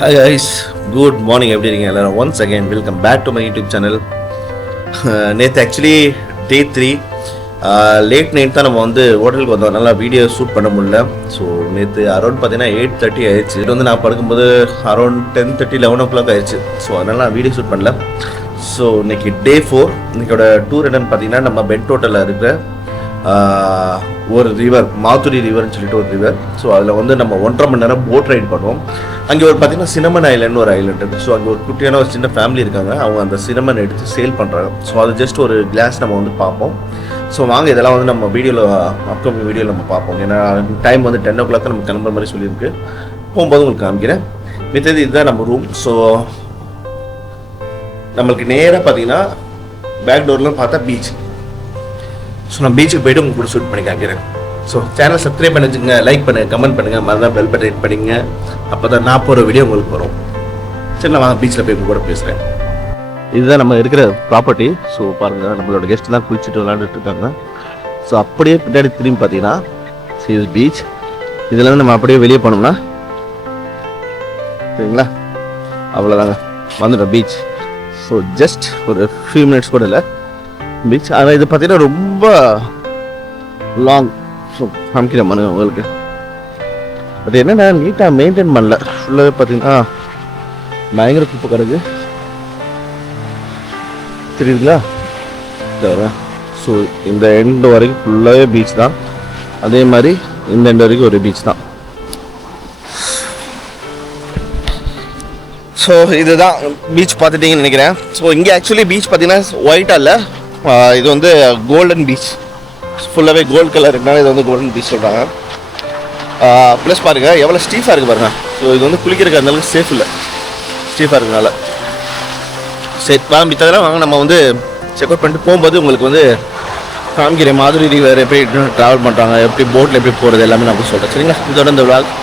Hi guys, good morning எப்படி இருக்கீங்க எல்லாரும்? Once again welcome back to my YouTube channel. நேற்று ஆக்சுவலி டே 3 late night தான் நம்ம வந்து ஹோட்டலுக்கு வந்தோம். நல்லா வீடியோ ஷூட் பண்ண முடியல. ஸோ நேற்று அரௌண்ட் பார்த்தீங்கன்னா 8:30 ஆயிடுச்சு. இது வந்து நான் படுக்கும்போது அரௌண்ட் 10:30 11 o'clock ஆயிடுச்சு. ஸோ அதனால் நான் வீடியோ ஷூட் பண்ணல. ஸோ இன்னைக்கு டே 4 இன்னைக்கோட டூர் என்னன்னு பார்த்தீங்கன்னா நம்ம பெட் ஹோட்டலில் இருக்கிற ஒரு ரிவர் மாத்துரி ரிவர்னு சொல்லிட்டு ஒரு ரிவர். ஸோ அதில் வந்து நம்ம 1.5 மணி நேரம் போட் ரைட் பண்ணுவோம். அங்கே ஒரு பார்த்தீங்கன்னா சினமன் ஐலண்ட் ஒரு ஐலண்ட் இருக்குது. ஸோ அங்கே ஒரு குட்டியான ஒரு சின்ன ஃபேமிலி இருக்காங்க. அவங்க அந்த சினமன் எடுத்து சேல் பண்ணுறாங்க. ஸோ அது ஜஸ்ட் ஒரு கிளாஸ் நம்ம வந்து பார்ப்போம். ஸோ வாங்க இதெல்லாம் வந்து நம்ம வீடியோவில் அப்கமிங் வீடியோவில் நம்ம பார்ப்போம். ஏன்னா டைம் வந்து 10 o'clock நம்ம கிளம்புற மாதிரி சொல்லியிருக்கு. போகும்போது உங்களுக்கு காமிக்கிறேன். மித்தது இதுதான் நம்ம ரூம். ஸோ நம்மளுக்கு நேராக பார்த்தீங்கன்னா பேக் டோர்லாம் பார்த்தா பீச். ஸோ நான் பீச்சுக்கு போய்ட்டு உங்களுக்கு கூட ஷூட் பண்ணி காமிக்கிறேன். ஸோ சேனல் சப்ஸ்கிரைப் பண்ணி வச்சுங்க, லைக் பண்ணுங்கள், கமெண்ட் பண்ணுங்கள், மறந்தால் பெல் பட்டன் ஹிட் பண்ணிங்க. அப்போ தான் நான் போகிற வீடியோ உங்களுக்கு வரும். சரி நான் வாங்க பீச்சில் போய் உங்க கூட பேசுகிறேன். இதுதான் நம்ம இருக்கிற ப்ராப்பர்ட்டி. ஸோ பாருங்கள், நம்மளோட கெஸ்ட் தான் குளிச்சுட்டு விளாண்டுட்டு இருக்காங்க. ஸோ அப்படியே பின்னாடி திரும்பி பார்த்தீங்கன்னா இது பீச். இதுலேருந்து நம்ம அப்படியே வெளியே போனோம்னா சரிங்களா, அவ்வளோதாங்க, வந்துட்டோம் பீச். ஸோ ஜஸ்ட் ஒரு ஃபியூ மினிட்ஸ் கூட இல்லை பீச். ஆனால் இது பார்த்தீங்கன்னா ரொம்ப லாங். ஸோ காமிக்கிற மனு உங்களுக்கு. பட் என்னென்னா நீட்டாக மெயின்டைன் பண்ணல. ஃபுல்லாகவே பார்த்தீங்கன்னா பயங்கர குப்பை கிடக்கு, தெரியுதுங்களா? ஸோ இந்த எண்டு வரைக்கும் ஃபுல்லாகவே பீச் தான். அதே மாதிரி இந்த எண்டு வரைக்கும் ஒரு பீச் தான். ஸோ இதுதான் பீச் பார்த்துட்டீங்கன்னு நினைக்கிறேன். ஸோ இங்கே ஆக்சுவலி பீச் பார்த்தீங்கன்னா ஒயிட்டாக இல்லை, இது வந்து கோல்டன் பீச். ஃபுல்லாகவே கோல்டு கலர் இருக்கனால இது வந்து கோல்டன் பீச் சொல்கிறாங்க. ப்ளஸ் பாருங்கள் எவ்வளோ ஸ்டீஃபாக இருக்குது பாருங்கள். ஸோ இது வந்து குளிக்கிறதுக்கு அந்தளவுக்கு சேஃப் இல்லை, ஸ்டீஃபாக இருக்கனால. சரி வாங்க மித்ததெல்லாம் வாங்க நம்ம வந்து செக் அவுட் பண்ணிட்டு போகும்போது உங்களுக்கு வந்து காமிக்கிற மாதிரி ரிவர் எப்படி ட்ராவல் பண்ணுறாங்க, எப்படி போட்டில் எப்படி போகிறது எல்லாமே நான் சொல்கிறேன். சரிங்களா? இதோட இந்த விளாக்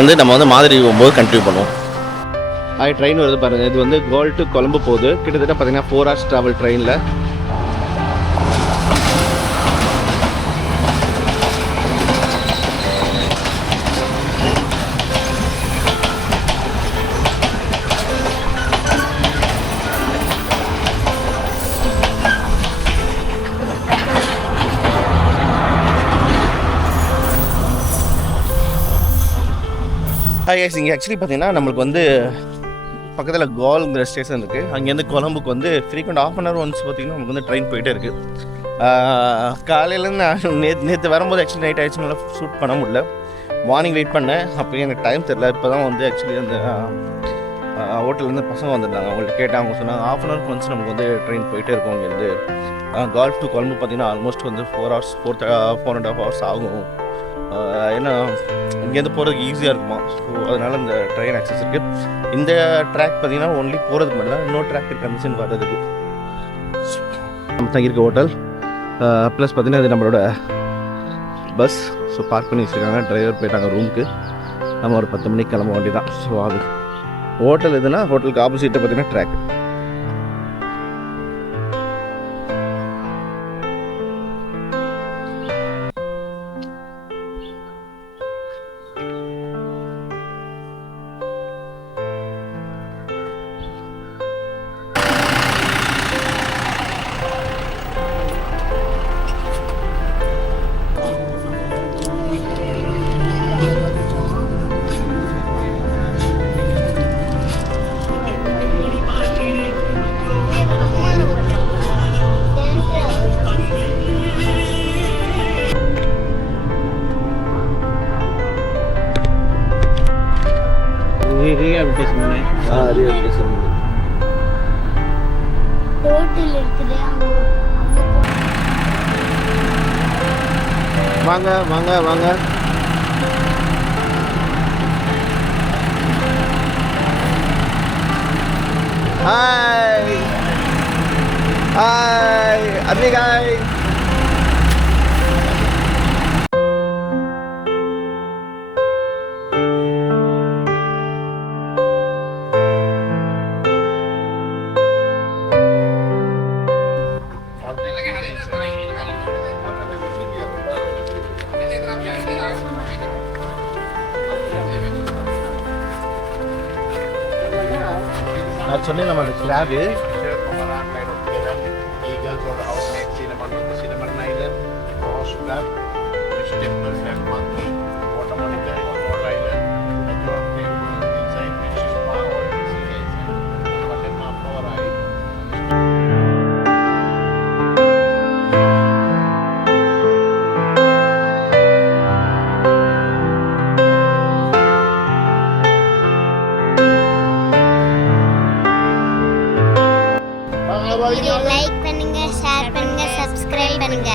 வந்து நம்ம வந்து மாதிரி போகும்போது கண்டினியூ பண்ணுவோம். ட்ரெயின் வருது பாருங்கள். இது வந்து கோல் டு கொழம்பு போகுது. கிட்டத்தட்ட பார்த்தீங்கன்னா 4 hours ட்ராவல் ட்ரெயினில். இங்கே ஆக்சுவலி பார்த்தீங்கன்னா நம்மளுக்கு வந்து பக்கத்தில் கோல்ங்கிற ஸ்டேஷன் இருக்குது. அங்கேருந்து கொழம்புக்கு வந்து ஃப்ரீக்வெண்ட் 1/2 hour ஒன்ஸ் பார்த்திங்கன்னா நமக்கு வந்து ட்ரெயின் போயிட்டே இருக்குது. காலையிலேருந்து நான் நேற்று வரும்போது ஆக்சுவலி நைட் ஆகிடுச்சு, நல்லா ஷூட் பண்ண முடியல. மார்னிங் வெயிட் பண்ணேன், அப்போ எனக்கு டைம் தெரில. இப்போ தான் வந்து ஆக்சுவலி அந்த ஹோட்டல்லேருந்து பசங்க வந்திருந்தாங்க. அவங்கள்ட்ட கேட்டால் அவங்க சொன்னாங்க 1/2 hour ஒன்ஸ் நமக்கு வந்து ட்ரெயின் போயிட்டே இருக்கும். இங்கேருந்து கால்ஃப் டு கொழம்பு பார்த்திங்கன்னா ஆல்மோஸ்ட் வந்து 4 hours 4.5 hours ஆகும். ஏன்னா இங்கேருந்து போகிறதுக்கு ஈஸியாக இருக்குமா. ஸோ அதனால் இந்த ட்ரெயின் ஆக்சஸ் இருக்குது. இந்த ட்ராக் பார்த்திங்கன்னா ஒன்லி போகிறதுக்கு மட்டும் தான், இன்னொரு ட்ராக் இருக்குது மிஷின் வர்றதுக்கு. நம்ம தங்கியிருக்க ஹோட்டல் ப்ளஸ் பார்த்திங்கன்னா இது நம்மளோட பஸ். ஸோ பார்க் பண்ணி வச்சுருக்காங்க. டிரைவர் போயிட்டாங்க ரூமுக்கு. நம்ம ஒரு 10 மணிக்கு கிளம்ப வேண்டி தான். ஸோ அது ஹோட்டல் எதுனா ஹோட்டலுக்கு ஆப்போசிட்டை பார்த்திங்கன்னா ட்ராக். வாங்க வாங்க வாங்க. ஹாய் ஹாய் அன்னிகாய். அது சொன்னேன் நம்ம அந்த கிராபு லைக் பண்ணுங்க, ஷேர் பண்ணுங்க, சப்ஸ்கிரைப் பண்ணுங்க.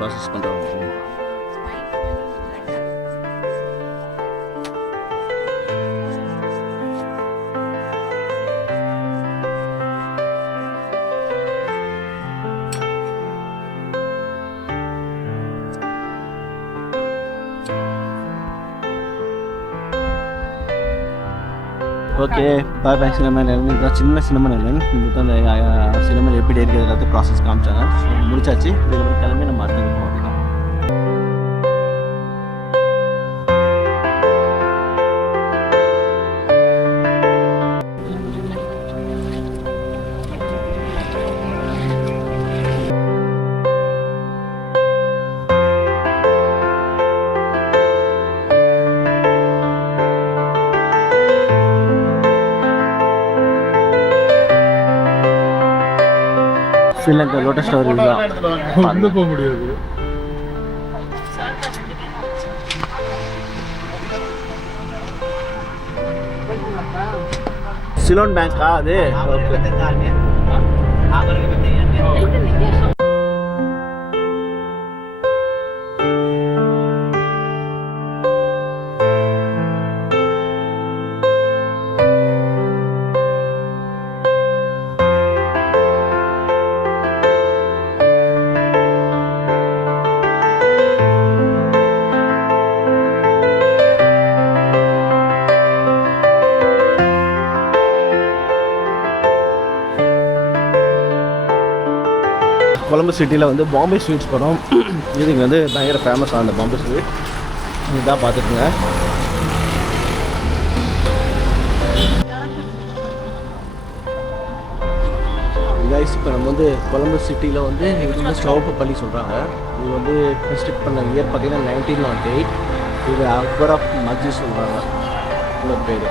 ப்ராசஸ் பண்ணுறாங்க. ஓகே பாய் பாய் சினிமன் இதுதான் சின்ன சினிமன் இல்லைன்னு இதுக்கு அந்த சினிமன் எப்படி இருக்குது எல்லாத்தையும் ப்ராசஸ் காமிச்சாங்க. முடிச்சாச்சு. இதுக்கப்புறம் கிளம்பி நம்ம அடுத்தது போகலாம். ஸ்ரீலங்கா லோட்டஸ் டவர் இதுதான் போக முடியாது. சிலோன் பேங்கா அது? கொலம்பஸ் சிட்டியில் வந்து பாம்பே ஸ்வீட்ஸ் படம் இது இங்கே வந்து பயங்கர ஃபேமஸாக அந்த பாம்பே ஸ்வீட் இதுதான் பார்த்துக்குங்க. கைஸ் இப்போ நம்ம வந்து கொலம்பஸ் சிட்டியில் வந்து இது வந்து சிவப்பு பள்ளி சொல்கிறாங்க. இது வந்து கன்ஸ்ட்ரக்ட் பண்ண இயர் பார்த்தீங்கன்னா 1908. இது அக்பர் ஆஃப் மஸ்ஜித் சொல்கிறாங்க. இன்னொரு பேர்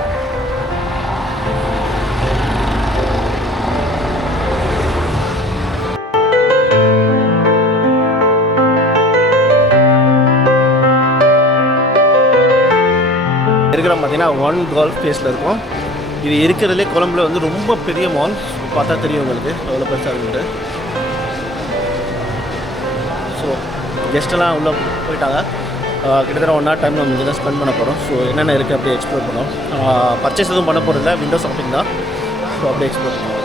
இருக்கிற பார்த்தீங்கன்னா ஒன் கால்ஃப் பிளேஸில் இருக்கும். இது இருக்கிறதுலே கொலம்பில் வந்து ரொம்ப பெரிய மால். பார்த்தா தெரியும் உங்களுக்கு எவ்வளோ பெருசாக இருக்குன்ட்டு. ஸோ கெஸ்டெல்லாம் உள்ளே போயிட்டாங்க. கிட்டத்தட்ட 1 hour டைம் நம்ம இங்கே தான் ஸ்பெண்ட் பண்ண போகிறோம். ஸோ என்னென்ன இருக்குது அப்படியே எக்ஸ்ப்ளோர் பண்ணோம். பர்ச்சேஸ் எதுவும் பண்ண போகிறதில்ல, விண்டோ ஷாப்பிங் தான். ஸோ அப்படியே எக்ஸ்ப்ளோர் பண்ணுவோம்.